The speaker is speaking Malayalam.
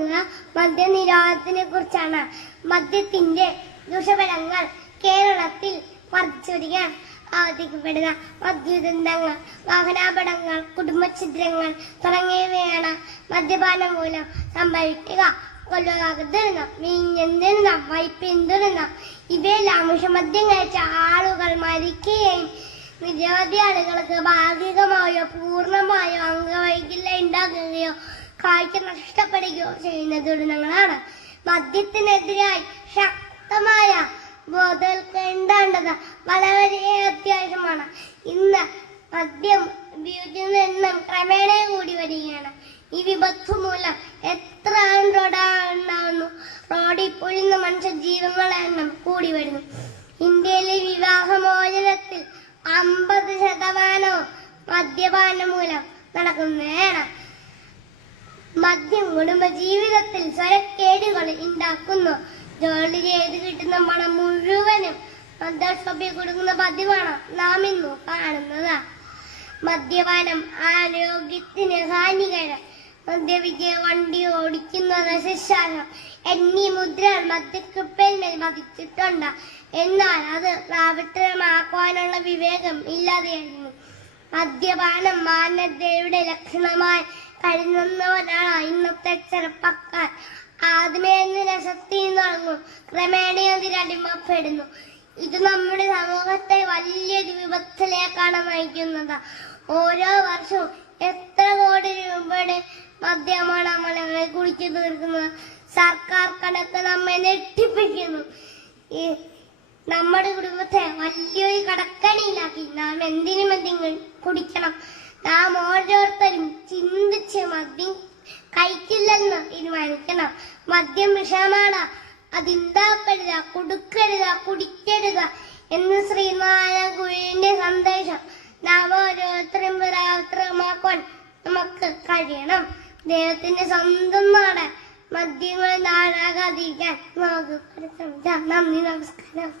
പോകുന്നത് മദ്യനിരോധനത്തിനെ കുറിച്ചാണ് മദ്യത്തിന്റെ ദുഷഫലങ്ങൾ കേരളത്തിൽ വർദ്ധിച്ചുവരികയാണ് അവതരിക്കപ്പെടുന്ന മദ്യദന്തങ്ങൾ വാഹനാപടങ്ങൾ കുടുംബഛിദ്രങ്ങൾ തുടങ്ങിയവയാണ് മദ്യപാനം മൂലം സംഭവിക്കുക. കൊലപാതകം മീഞ്ഞെന്തിരുന്ന വൈപ്പിന്തിരുന്ന ഇവയെല്ലാം വിഷമദ്യം കഴിച്ച ആളുകൾ മരിക്കുകയും നിരവധി ആളുകൾക്ക് ഭാഗികമായോ പൂർണമായോ അംഗവൈകല്യം ഉണ്ടാകുകയോ കാഴ്ച നഷ്ടപ്പെടുകയോ ചെയ്യുന്ന ഞങ്ങളാണ്. മദ്യത്തിനെതിരായി ശക്തമായ ബോധവൽക്കേണ്ടത് വളരെ അത്യാവശ്യമാണ്. ഇന്ന് മദ്യം ഉപയോഗിക്കുന്ന എണ്ണം ക്രമേണ കൂടി വരികയാണ്. ഈ വിപത്ത് മൂലം എത്ര റോഡാണ്ടാവുന്നു റോഡിൽ പൊഴുന്ന മനുഷ്യ ജീവങ്ങളുടെ എണ്ണം കൂടി വരുന്നു. ഇന്ത്യയിലെ വിവാഹമോചനത്തിൽ അമ്പത് ശതമാനവും മദ്യപാനം മൂലം നടക്കുന്നതാണ്. മദ്യം കുടുംബ ജീവിതത്തിൽ സ്വരക്കേടുകൾ ഉണ്ടാക്കുന്നു ജോലി ചെയ്ത് കിട്ടുന്ന പണം മുഴുവനും മദ്യസഭ കൊടുക്കുന്ന പതിവാണ് നാം ഇന്നു കാണുന്നത്. മദ്യപാനം ആരോഗ്യത്തിന് ഹാനികരം. മദ്യപിച്ച് വണ്ടി ഓടിക്കുന്നത് ശിക്ഷാർഹം എന്നീ മുദ്ര മദ്യക്കുപ്പലിൽ മതിച്ചിട്ടുണ്ട് എന്നാൽ അത് പ്രാവർത്തനമാക്കുവാനുള്ള വിവേകം ഇല്ലാതെയായിരുന്നു. മദ്യപാനം മാനവതയുടെ ലക്ഷണമായി കരുതുന്നവരാണ് ഇന്നത്തെ ചെറുപ്പക്കാർ. ആദ്യമേ രസത്തിൽ തുടങ്ങും ക്രമേണ ഇത് നമ്മുടെ സമൂഹത്തെ വലിയ വിപത്തിലേക്കാണ് നയിക്കുന്നത്. ഓരോ വർഷവും എത്ര കോടി രൂപയുടെ മദ്യമാണ് നമ്മളെ കുടിച്ചു തീർക്കുന്നത്. സർക്കാർ കണക്ക് നമ്മെ ഞെട്ടിപ്പിക്കുന്നു. ഈ നമ്മുടെ കുടുംബത്തെ വലിയൊരു കടക്കണിയിലാക്കി. നാം എന്തിനും എന്തെങ്കിലും കുടിക്കണം. നാം ഓരോരുത്തരും ചിന്തിച്ച് മദ്യം കഴിക്കില്ലെന്ന് തീരുമാനിക്കണം. മദ്യം വിഷമാണ്. അതിണ്ടാക്കരുത് കൊടുക്കരുത് കുടിക്കരുത് എന്ന് ശ്രീനാരായണ ഗുരുവിന്റെ സന്ദേശം നാം ഓരോരുത്തരും പ്രാവർത്തനമാക്കാൻ നമുക്ക് കഴിയണം. ദൈവത്തിന്റെ സ്വന്തം നാട് മദ്യങ്ങൾ നാടാകാതിരിക്കാൻ നമുക്ക് നന്ദി നമസ്കാരം.